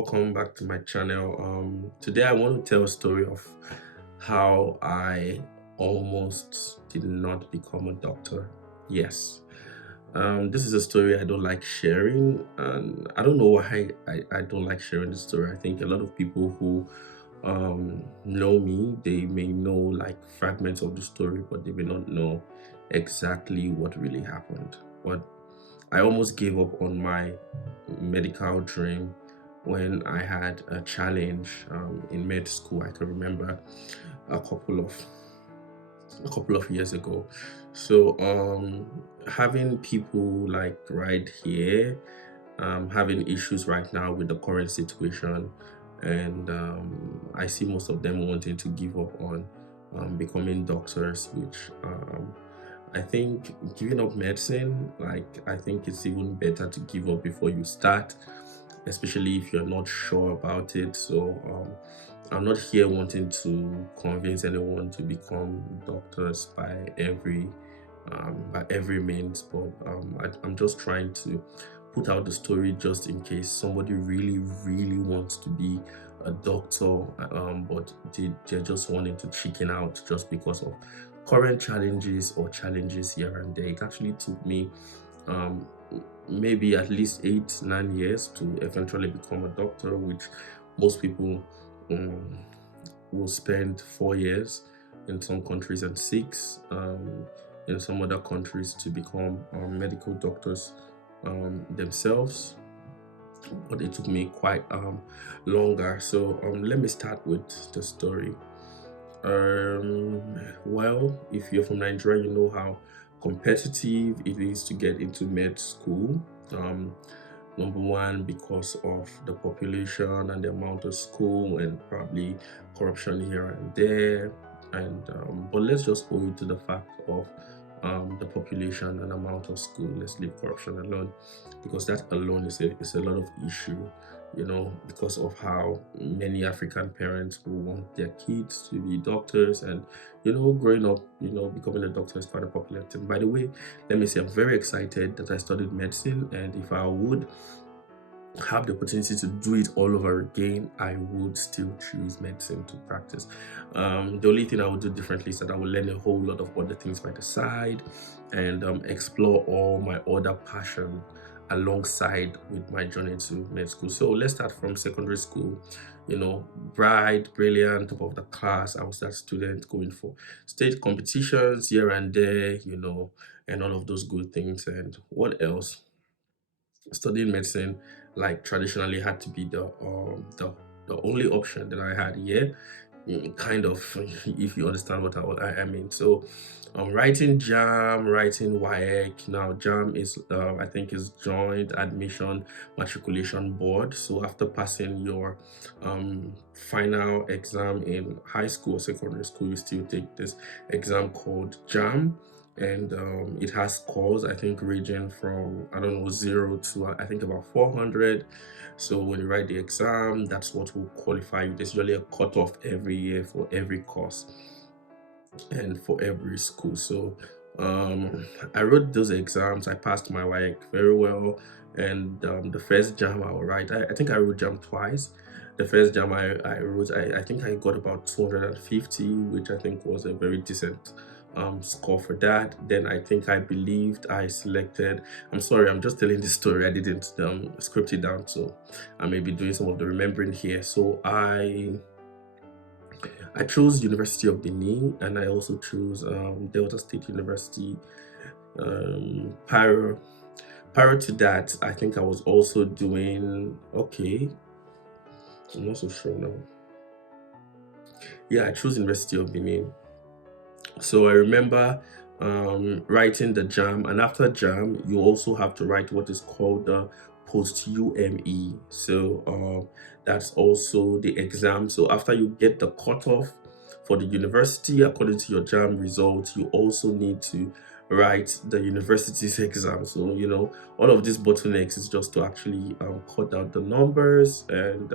welcome back to my channel. Today I want to tell a story of how I almost did not become a doctor. Yes, this is a story I don't like sharing, and I don't know why I don't like sharing the story. I think a lot of people who know me, they may know like fragments of the story, but they may not know exactly what really happened. But I almost gave up on my medical dream when I had a challenge in med school. I can remember a couple of a couple of years ago. So having people like right here having issues right now with the current situation, and I see most of them wanting to give up on becoming doctors, which I think giving up medicine, like I think it's even better to give up before you start, especially if you're not sure about it. So I'm not here wanting to convince anyone to become doctors by every means, but I'm just trying to put out the story just in case somebody really wants to be a doctor, but they're just wanting to chicken out just because of current challenges or challenges here and there. It actually took me um, maybe at least 8 9 years to eventually become a doctor, which most people um, will spend 4 years in some countries and six in some other countries to become medical doctors themselves. But it took me quite longer. So let me start with the story. Well, if you're from Nigeria, you know how competitive it is to get into med school. Number one, because of the population and the amount of school, and probably corruption here and there. And but let's just hold it to the fact of the population and amount of school. Let's leave corruption alone, because that alone is a lot of issue. Because of how many African parents who want their kids to be doctors, and growing up, becoming a doctor is quite a popular thing. By the way, let me say I'm very excited that I studied medicine, and if I would have the opportunity to do it all over again, I would still choose medicine to practice. The only thing I would do differently is that I would learn a whole lot of other things by the side, and explore all my other passion alongside with my journey to med school. So let's start from secondary school. Bright, brilliant, top of the class. I was that student going for state competitions here and there, and all of those good things. And what else? Studying medicine, like, traditionally had to be the only option that I had here. Kind of, if you understand what I mean. So writing jam, writing WAEC. Now jam is I think is joint admission matriculation board. So after passing your final exam in high school or secondary school, you still take this exam called jam, and it has scores, I think, ranging from, I don't know, 0 to I think about 400. So when you write the exam, that's what will qualify you. There's usually a cutoff every year for every course and for every school. So I wrote those exams. I passed my WAEC very well, and the first jam I will write, I think I wrote jam twice. The first jam I wrote, I think I got about 250, which I think was a very decent score for that. Then I think I believed I selected. I'm sorry, I'm just telling this story. I didn't script it down, so I may be doing some of the remembering here. So I chose University of Benin, and I also chose Delta State University. Prior to that, I think I was also doing okay. I'm not so sure now. Yeah, I chose University of Benin. So I remember writing the jam, and after jam, you also have to write what is called the post UME. So that's also the exam. So after you get the cutoff for the university, according to your jam results, you also need to write the university's exam. So all of these bottlenecks is just to actually cut out the numbers, and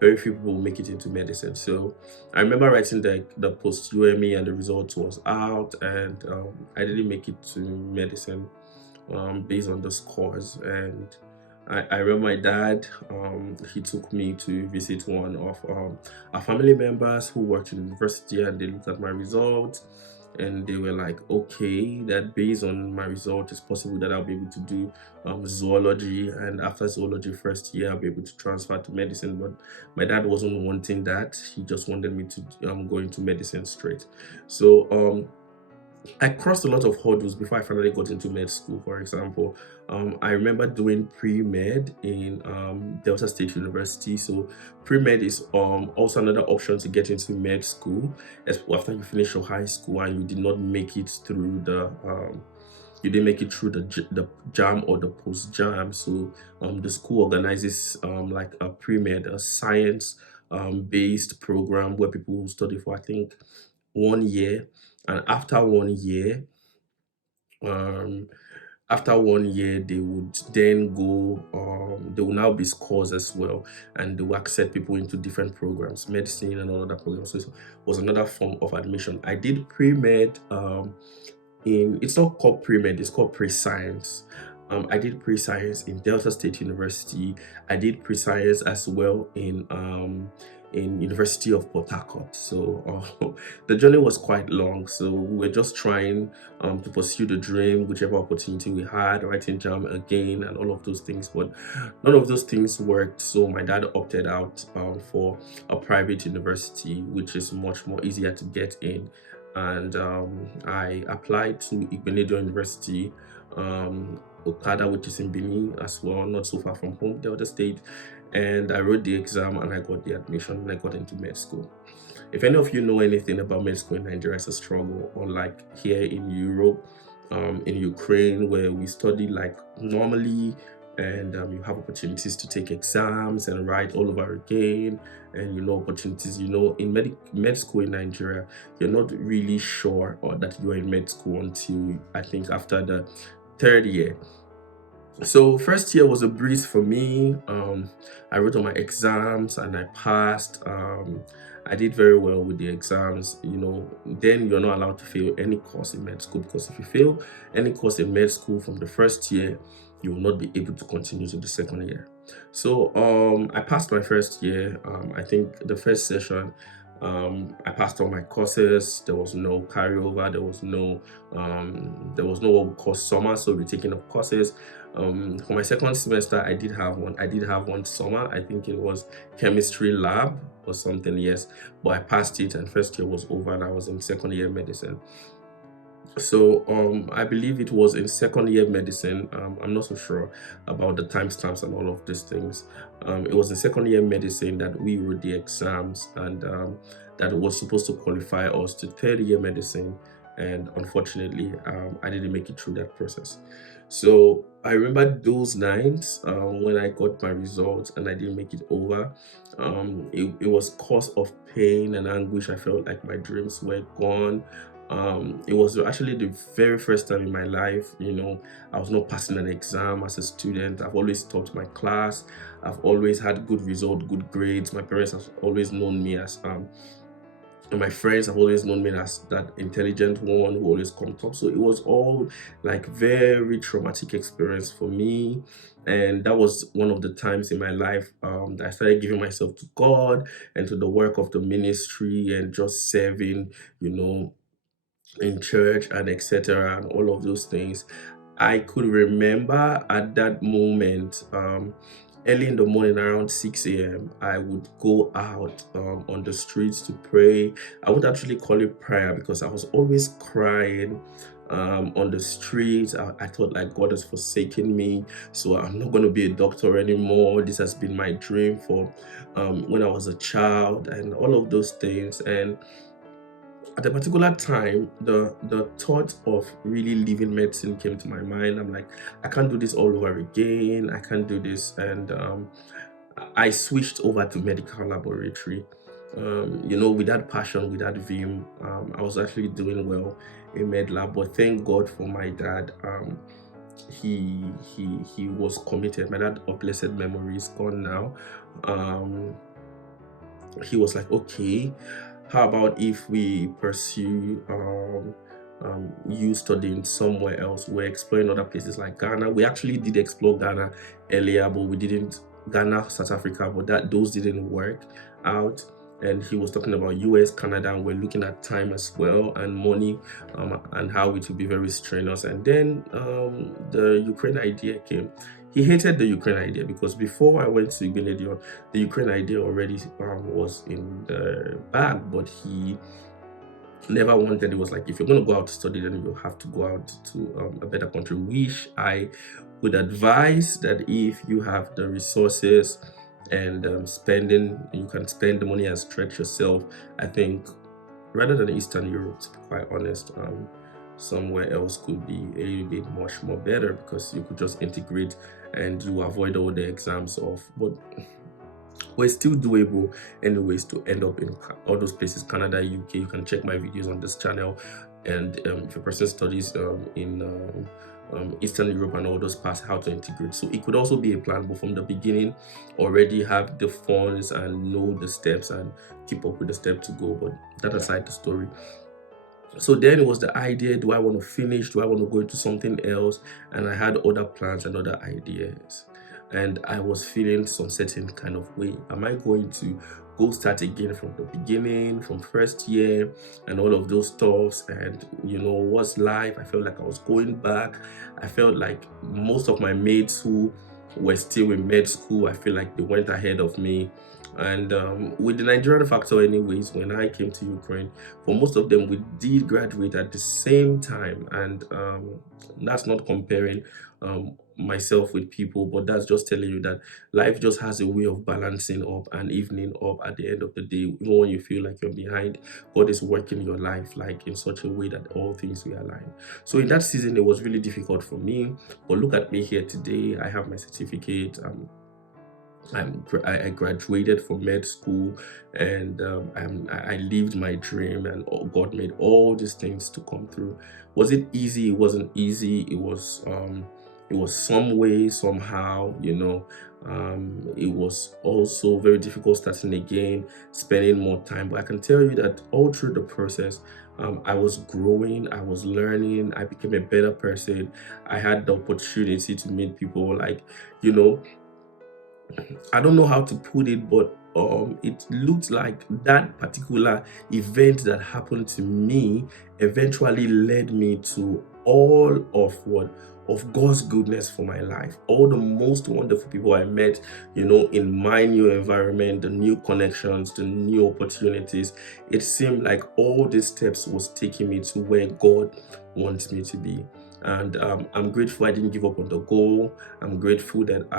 very few people will make it into medicine. So I remember writing the post UME, and the result was out, and I didn't make it to medicine based on the scores. And I remember my dad, he took me to visit one of our family members who worked in university, and they looked at my results and they were like, okay, that based on my result, it's possible that I'll be able to do zoology. And after zoology first year, I'll be able to transfer to medicine. But my dad wasn't wanting that. He just wanted me to go into medicine straight. So I crossed a lot of hurdles before I finally got into med school. For example, I remember doing pre-med in Delta State University. So pre-med is also another option to get into med school after you finish your high school and you did not make it through you didn't make it through the jam or the post jam. So the school organizes like a pre-med, a science based program where people will study for, I think, 1 year, and um after 1 year they would then go, they will now be scores as well, and they will accept people into different programs, medicine and all other programs. So it was another form of admission. I did pre-med in, it's not called pre-med, it's called pre-science. I did pre-science in Delta State University. I did pre-science as well in University of Port Harcourt. So the journey was quite long. So we were just trying to pursue the dream, whichever opportunity we had, writing jam again, and all of those things. But none of those things worked. So my dad opted out for a private university, which is much more easier to get in, and I applied to Igbenedion University, Okada, which is in Benin as well, not so far from home, the other state. And I wrote the exam and I got the admission and I got into med school. If any of you know anything about med school in Nigeria, it's a struggle, unlike here in Europe, in Ukraine, where we study like normally, and you have opportunities to take exams and write all over again, and opportunities. In med school in Nigeria, you're not really sure or that you're in med school until I think after the third year. So first year was a breeze for me. I wrote all my exams and I passed. I did very well with the exams. Then you're not allowed to fail any course in med school, because if you fail any course in med school from the first year, you will not be able to continue to the second year. So I passed my first year. I think the first session, I passed all my courses. There was no carryover. There was no what we call summer, so we're taking up courses. For my second semester, I did have one. I did have one summer. I think it was chemistry lab or something. Yes, but I passed it, and first year was over, and I was in second year medicine. So I believe it was in second year medicine. I'm not so sure about the timestamps and all of these things. It was in second year medicine that we wrote the exams, and that was supposed to qualify us to third year medicine. And unfortunately, I didn't make it through that process. So I remember those nights when I got my results and I didn't make it over. It was cause of pain and anguish. I felt like my dreams were gone. It was actually the very first time in my life, I was not passing an exam as a student. I've always taught my class. I've always had good result, good grades. My parents have always known me as and my friends have always known me as that intelligent one who always come top. So it was all like very traumatic experience for me. And that was one of the times in my life that I started giving myself to God and to the work of the ministry and just serving, you know, in church and etc. and all of those things. I could remember at that moment, early in the morning around 6 a.m., I would go out on the streets to pray. I would actually call it prayer because I was always crying on the streets. I thought like God has forsaken me, so I'm not going to be a doctor anymore. This has been my dream for when I was a child and all of those things. And at a particular time, the thought of really leaving medicine came to my mind. I'm like, I can't do this all over again. I can't do this, and I switched over to medical laboratory. With that passion, with that vim, I was actually doing well in med lab. But thank God for my dad. He was committed. My dad, of blessed memory, is gone now. Um, he was like, okay, how about if we pursue you studying somewhere else. We're exploring other places like Ghana. We actually did explore Ghana earlier, but we didn't Ghana, South Africa, but that those didn't work out. And he was talking about US, Canada, and we're looking at time as well and money, and how it would be very strenuous. And then the Ukraine idea came. He hated the Ukraine idea because before I went to Benedion, the Ukraine idea already was in the bag, but he never wanted. It was like, if you're going to go out to study, then you have to go out to a better country, which I would advise that if you have the resources and spending, you can spend the money and stretch yourself. I think rather than Eastern Europe, to be quite honest, somewhere else could be a little bit much more better, because you could just integrate and you avoid all the exams of. But we're still doable anyways to end up in all those places, Canada, UK. You can check my videos on this channel. And if a person studies in Eastern Europe and all those parts, how to integrate. So it could also be a plan, but from the beginning, already have the funds and know the steps and keep up with the steps to go. But that aside the story. So then it was the idea, do I want to finish? Do I want to go into something else? And I had other plans and other ideas. And I was feeling some certain kind of way. Am I going to go start again from the beginning, from first year, and all of those stuffs? And what's life? I felt like I was going back. I felt like most of my mates who were still in med school, I feel like they went ahead of me. And with the Nigerian factor, anyways, when I came to Ukraine, for most of them, we did graduate at the same time. And that's not comparing myself with people, but that's just telling you that life just has a way of balancing up and evening up at the end of the day. Even when you feel like you're behind, God is working your life like in such a way that all things will align. So in that season, it was really difficult for me. But look at me here today. I have my certificate. I graduated from med school, and I lived my dream, and God made all these things to come through. Was it easy? It wasn't easy. It was some way, somehow, it was also very difficult starting again, spending more time. But I can tell you that all through the process, I was growing, I was learning, I became a better person. I had the opportunity to meet people like, you know, I don't know how to put it, but it looked like that particular event that happened to me eventually led me to all of God's goodness for my life. All the most wonderful people I met, in my new environment, the new connections, the new opportunities. It seemed like all these steps was taking me to where God wants me to be. And I'm grateful I didn't give up on the goal. I'm grateful that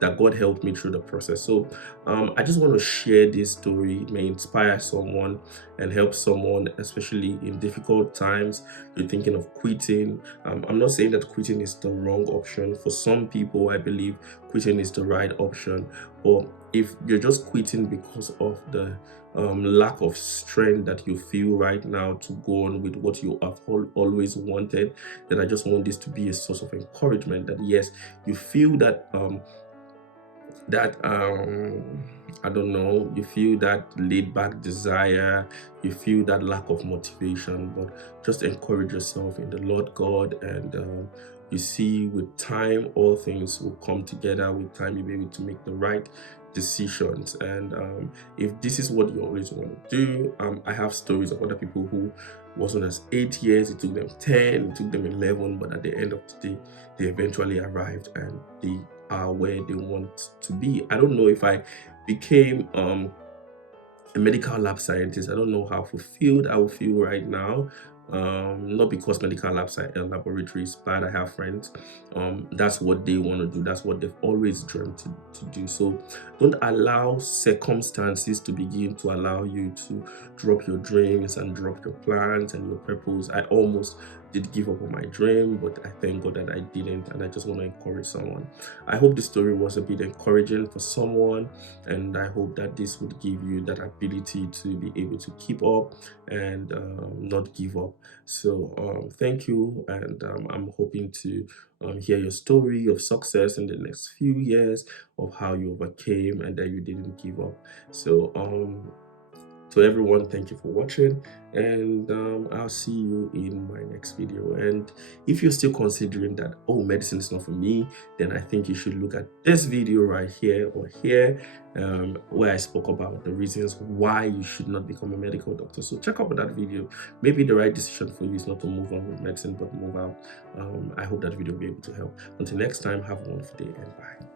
God helped me through the process. So I just want to share this story. It may inspire someone and help someone, especially in difficult times. You're thinking of quitting. I'm not saying that quitting is the wrong option. For some people, I believe quitting is the right option. But if you're just quitting because of the lack of strength that you feel right now to go on with what you have always wanted, then I just want this to be a source of encouragement that yes, you feel that I don't know, you feel that laid back desire, you feel that lack of motivation, but just encourage yourself in the Lord God. And you see, with time, all things will come together. With time, you'll be able to make the right decisions. And if this is what you always want to do, I have stories of other people who wasn't as 8 years, it took them 10, it took them 11, but at the end of the day, they eventually arrived and they are where they want to be. I don't know if I became a medical lab scientist. I don't know how fulfilled I will feel right now. Not because medical laboratory is bad. I have friends. That's what they want to do. That's what they've always dreamt to do. So don't allow circumstances to begin to allow you to drop your dreams and drop your plans and your purpose. I almost did give up on my dream, but I thank God that I didn't. And I just want to encourage someone. I hope this story was a bit encouraging for someone, and I hope that this would give you that ability to be able to keep up and not give up. So thank you, and I'm hoping to hear your story of success in the next few years, of how you overcame and that you didn't give up. So To everyone, thank you for watching, and I'll see you in my next video. And if you're still considering that, oh, medicine is not for me, then I think you should look at this video right here or here, where I spoke about the reasons why you should not become a medical doctor. So check out that video. Maybe the right decision for you is not to move on with medicine, but move out. I hope that video will be able to help. Until next time, have a wonderful day and bye.